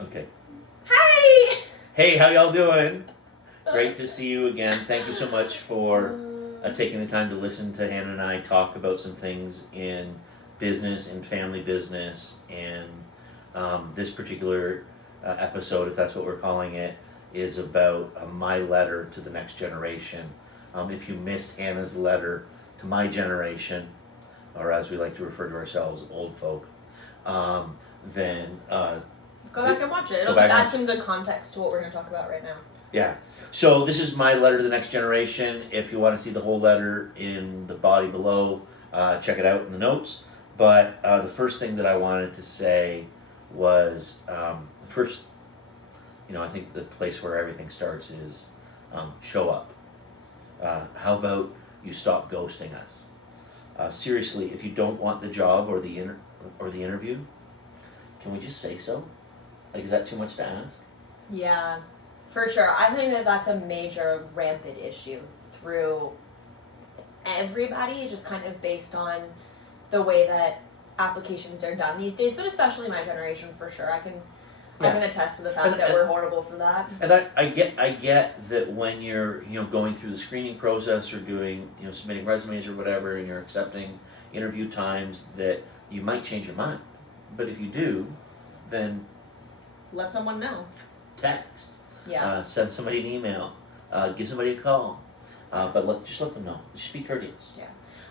Okay. Hi! Hey, how y'all doing? Great to see you again. Thank you so much for taking the time to listen to Hannah and I talk about some things in business and family business. And this particular episode, if that's what we're calling it, is about my letter to the next generation. If you missed Hannah's letter to my generation, or as we like to refer to ourselves, old folk, then Go back and watch it. It'll just add some good context to what we're going to talk about right now. Yeah. So this is my letter to the next generation. If you want to see the whole letter in the body below, check it out in the notes. But the first thing that I wanted to say was first, I think the place where everything starts is show up. How about you stop ghosting us? Seriously, if you don't want the job or the interview, can we just say so? Like, is that too much to ask? Yeah, for sure. I think that that's a major rampant issue through everybody, just kind of based on the way that applications are done these days, but especially my generation for sure. I can attest to the fact that we're horrible for that. And I get that when you're going through the screening process or doing submitting resumes or whatever, and you're accepting interview times, that you might change your mind. But if you do, then let someone know. Text. Yeah. Send somebody an email. Give somebody a call. But just let them know. Just be courteous. Yeah.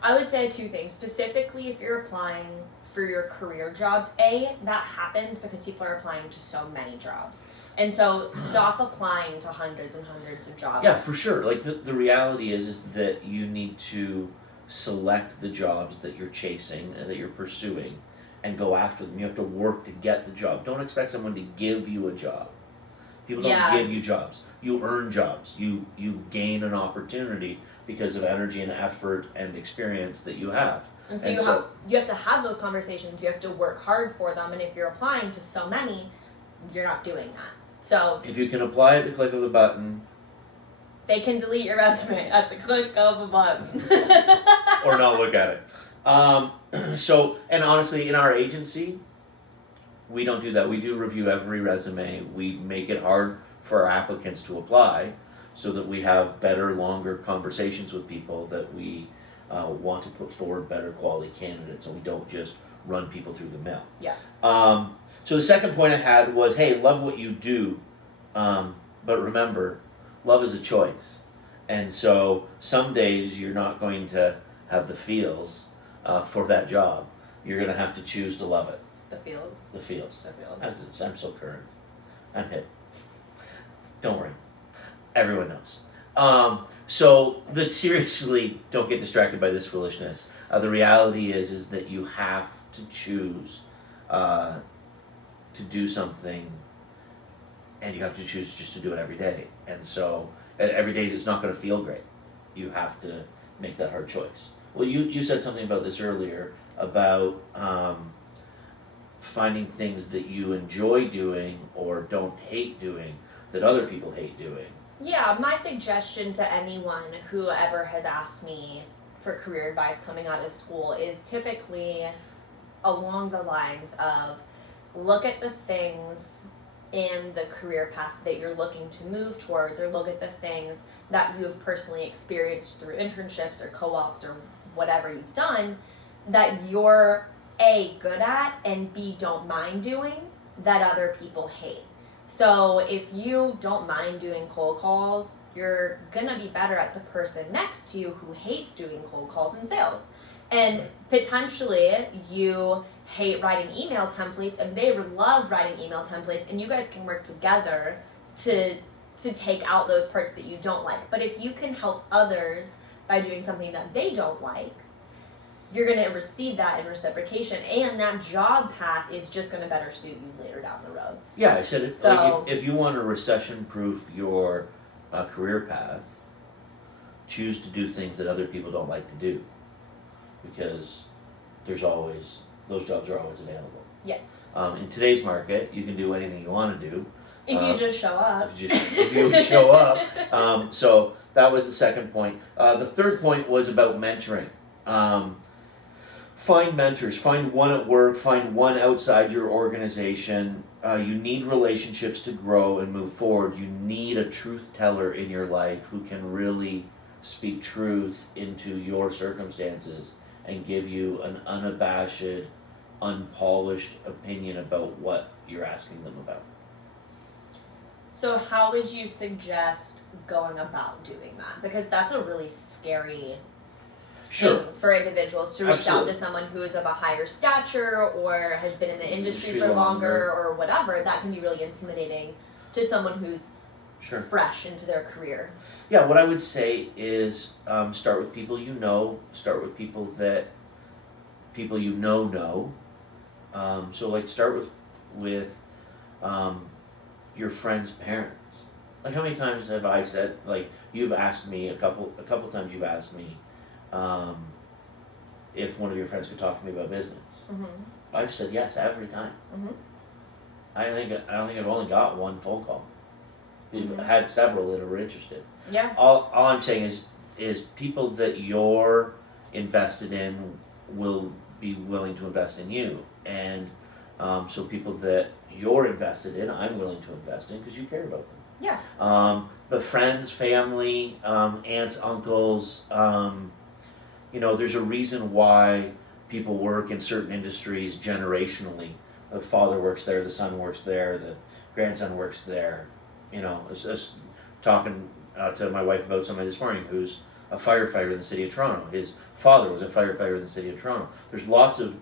I would say two things. Specifically, if you're applying for your career jobs, that happens because people are applying to so many jobs. And so stop applying to hundreds and hundreds of jobs. Yeah, for sure. Like the reality is that you need to select the jobs that you're chasing and that you're pursuing and go after them. You have to work to get the job. Don't expect someone to give you a job. People don't give you jobs. You earn jobs. You gain an opportunity because of energy and effort and experience that you have. And so you have to have those conversations. You have to work hard for them. And if you're applying to so many, you're not doing that. So if you can apply at the click of the button, they can delete your resume at the click of a button. or not look at it. And honestly, in our agency, we don't do that. We do review every resume. We make it hard for our applicants to apply so that we have better, longer conversations with people that we want to put forward better quality candidates, and we don't just run people through the mill. Yeah. So the second point I had was, hey, love what you do, but remember, love is a choice. And so some days you're not going to have the feels for that job. You're going to have to choose to love it. The feels. The feels. I'm so current. I'm hip. Don't worry. Everyone knows. But seriously, don't get distracted by this foolishness. The reality is that you have to choose to do something, and you have to choose just to do it every day. And so, every day it's not going to feel great. You have to make that hard choice. Well, you said something about this earlier, about finding things that you enjoy doing or don't hate doing that other people hate doing. Yeah, my suggestion to anyone who ever has asked me for career advice coming out of school is typically along the lines of look at the things in the career path that you're looking to move towards, or look at the things that you have personally experienced through internships or co-ops or whatever you've done that you're A, good at, and B, don't mind doing that other people hate. So if you don't mind doing cold calls, you're gonna be better at the person next to you who hates doing cold calls in sales. And potentially you hate writing email templates and they love writing email templates, and you guys can work together to take out those parts that you don't like. But if you can help others by doing something that they don't like, you're going to receive that in reciprocation, and that job path is just going to better suit you later down the road. Yeah, I said it. So, like if you want to recession-proof your career path, choose to do things that other people don't like to do, because those jobs are always available. Yeah. In today's market, you can do anything you want to do. If you just show up. If you show up. So that was the second point. The third point was about mentoring. Find mentors. Find one at work. Find one outside your organization. You need relationships to grow and move forward. You need a truth teller in your life who can really speak truth into your circumstances and give you an unabashed, unpolished opinion about what you're asking them about. So how would you suggest going about doing that? Because that's a really scary thing for individuals to reach out to someone who is of a higher stature or has been in the industry for longer or whatever. That can be really intimidating to someone who's fresh into their career. Yeah, what I would say is start with people you know. Start with people you know. So like start with your friend's parents. Like how many times have I said, like you've asked me a couple times you've asked me if one of your friends could talk to me about business. Mm-hmm. I've said yes every time. Mm-hmm. I don't think I've only got one phone call. We've had several that were interested. Yeah. All I'm saying is people that you're invested in will be willing to invest in you, and so people that you're invested in, I'm willing to invest in because you care about them. Yeah. But friends, family, aunts, uncles, there's a reason why people work in certain industries generationally. The father works there, the son works there, the grandson works there. I was talking to my wife about somebody this morning who's a firefighter in the city of Toronto. His father was a firefighter in the city of Toronto. There's lots of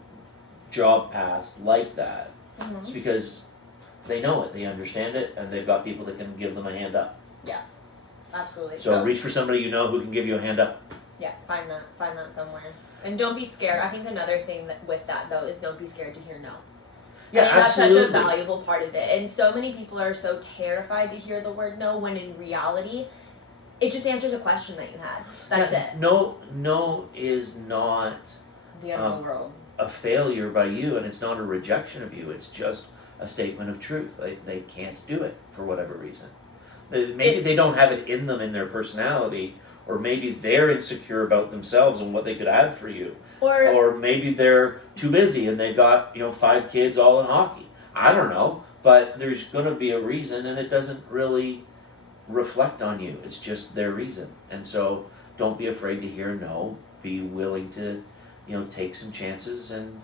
job paths like that. Mm-hmm. It's because they know it, they understand it, and they've got people that can give them a hand up. Yeah, absolutely. So reach for somebody you know who can give you a hand up. Yeah, find that somewhere. And don't be scared. I think another thing with that, though, is don't be scared to hear no. Yeah, absolutely. That's such a valuable part of it. And so many people are so terrified to hear the word no, when in reality, it just answers a question that you had. That's it. No is not the end of the world. A failure by you, and it's not a rejection of you. It's just a statement of truth. They can't do it for whatever reason. Maybe they don't have it in them in their personality, or maybe they're insecure about themselves and what they could add for you. Or maybe they're too busy and they've got 5 kids all in hockey. I don't know, but there's going to be a reason, and it doesn't really reflect on you. It's just their reason. And so don't be afraid to hear no. Be willing to take some chances and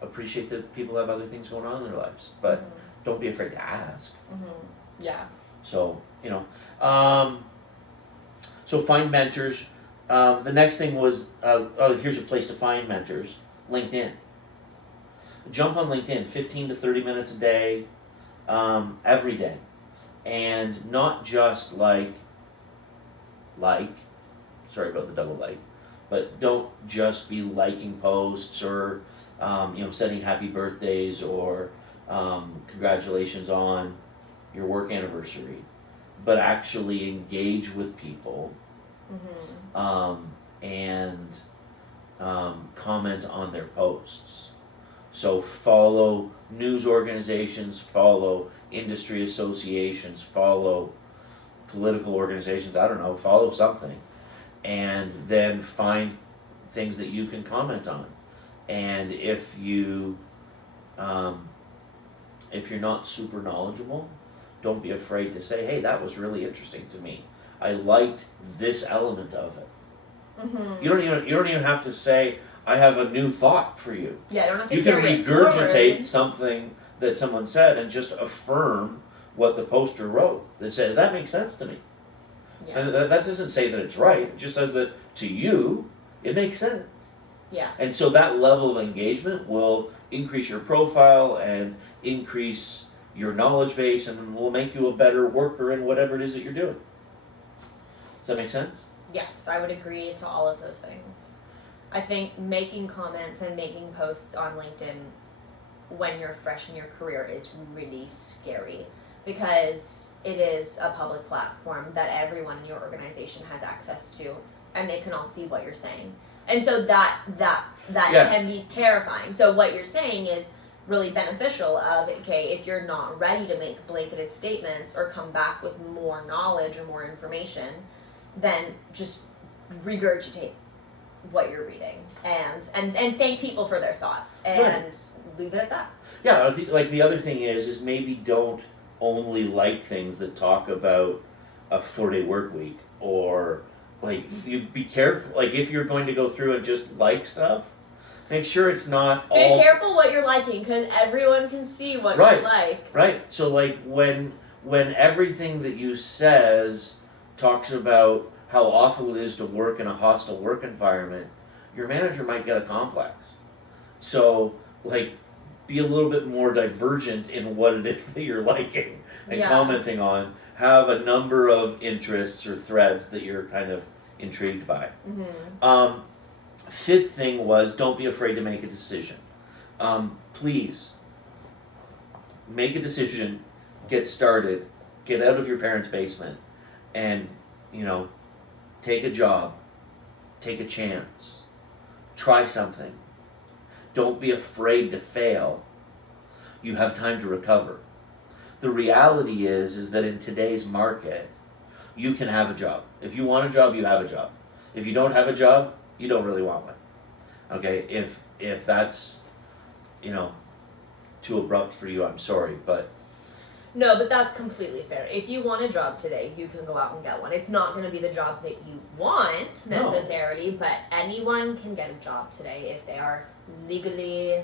appreciate that people have other things going on in their lives. But don't be afraid to ask. Mm-hmm. Yeah. So, so find mentors. The next thing was, here's a place to find mentors, LinkedIn. Jump on LinkedIn, 15 to 30 minutes a day, every day. And not just sorry about the double like, but don't just be liking posts or, sending happy birthdays or congratulations on your work anniversary, but actually engage with people. And comment on their posts. So follow news organizations, follow industry associations, follow political organizations, follow something. And then find things that you can comment on. And if you're not super knowledgeable, don't be afraid to say, hey, that was really interesting to me. I liked this element of it. Mm-hmm. You don't even have to say, I have a new thought for you. Yeah, I don't have to. You can regurgitate something that someone said and just affirm what the poster wrote. They say that makes sense to me. Yeah. And that doesn't say that it's right. It just says that to you, it makes sense. Yeah. And so that level of engagement will increase your profile and increase your knowledge base and will make you a better worker in whatever it is that you're doing. Does that make sense? Yes, I would agree to all of those things. I think making comments and making posts on LinkedIn when you're fresh in your career is really scary because it is a public platform that everyone in your organization has access to, and they can all see what you're saying. And so that can be terrifying. So what you're saying is really beneficial of, okay, if you're not ready to make blanketed statements or come back with more knowledge or more information, then just regurgitate what you're reading, and thank people for their thoughts, and leave it at that. Yeah, like the other thing is maybe don't only like things that talk about a 4-day work week, or like you be careful. Like if you're going to go through and just like stuff, make sure it's not Be all. careful what you're liking, because everyone can see what you like. Right. So like when everything that you says talks about how awful it is to work in a hostile work environment, your manager might get a complex. So like be a little bit more divergent in what it is that you're liking and commenting on. Have a number of interests or threads that you're kind of intrigued by. Mm-hmm. Fifth thing was, don't be afraid to make a decision. Please make a decision, get started, get out of your parents' basement, and take a job, take a chance, try something. Don't be afraid to fail. You have time to recover. The reality is that in today's market, you can have a job. If you want a job, you have a job. If you don't have a job, you don't really want one. Okay? If that's, too abrupt for you, I'm sorry, but... No, but that's completely fair. If you want a job today, you can go out and get one. It's not going to be the job that you want necessarily, but anyone can get a job today if they are legally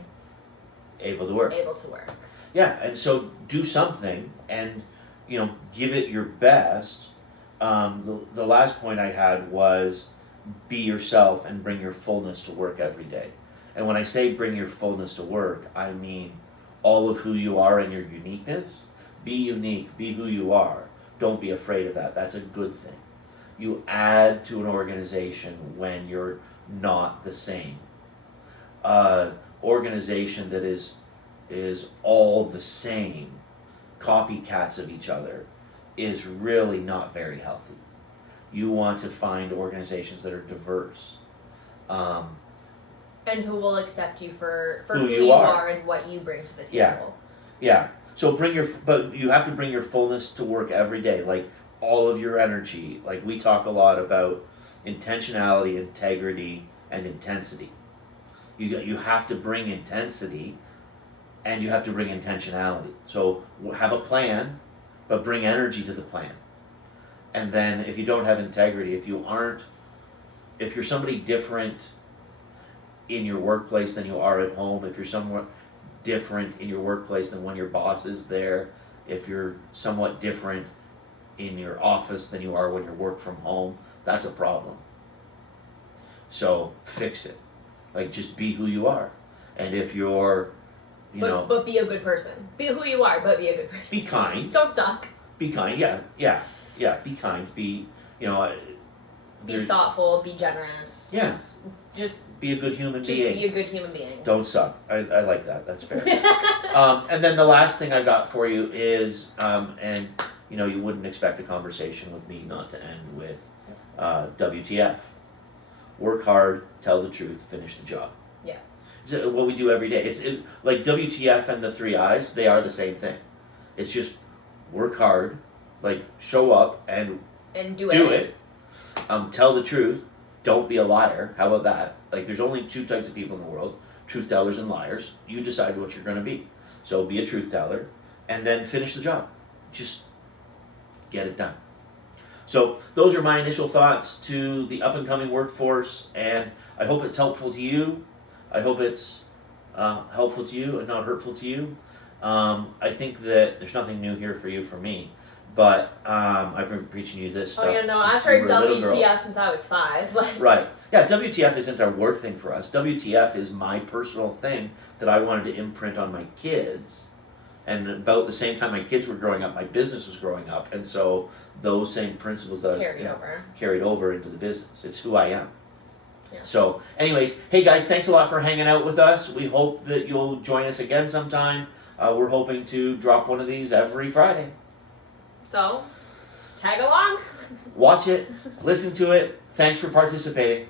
able to work. Yeah, and so do something and, give it your best. The last point I had was be yourself and bring your fullness to work every day. And when I say bring your fullness to work, I mean all of who you are and your uniqueness. Be unique, be who you are. Don't be afraid of that. That's a good thing. You add to an organization when you're not the same. Organization that is all the same, copycats of each other, is really not very healthy. You want to find organizations that are diverse. And who will accept you for who you are and what you bring to the table. Yeah. So but you have to bring your fullness to work every day, like all of your energy. Like we talk a lot about intentionality, integrity, and intensity. You have to bring intensity, and you have to bring intentionality. So have a plan, but bring energy to the plan. And then if you don't have integrity, if you're somebody different in your workplace than you are at home, if you're somewhat different in your workplace than when your boss is there, if you're somewhat different in your office than you are when you work from home, that's a problem. So fix it. Like just be who you are. And if you're, but be a good person. Be who you are, but be a good person. Be kind. Don't suck. Be kind. Yeah. Be kind. Be thoughtful. Be generous. Yeah. Just be a good human being. Be a good human being. Don't suck. I like that. That's fair. And then the last thing I got for you is, and you wouldn't expect a conversation with me not to end with WTF. Work hard, tell the truth, finish the job. Yeah. So what we do every day. It's like WTF and the 3 I's, they are the same thing. It's just work hard, like show up and do it. Tell the truth. Don't be a liar. How about that? Like there's only 2 types of people in the world, truth tellers and liars. You decide what you're going to be. So be a truth teller and then finish the job. Just get it done. So those are my initial thoughts to the up and coming workforce, and I hope it's helpful to you. I hope it's helpful to you and not hurtful to you. I think that there's nothing new here for you from me. But I've been preaching you this stuff. I've heard WTF since I was 5. Right. Yeah, WTF isn't a work thing for us. WTF is my personal thing that I wanted to imprint on my kids. And about the same time my kids were growing up, my business was growing up. And so those same principles that carried over into the business. It's who I am. Yeah. So anyways, hey guys, thanks a lot for hanging out with us. We hope that you'll join us again sometime. We're hoping to drop one of these every Friday. So, tag along. Watch it, listen to it. Thanks for participating.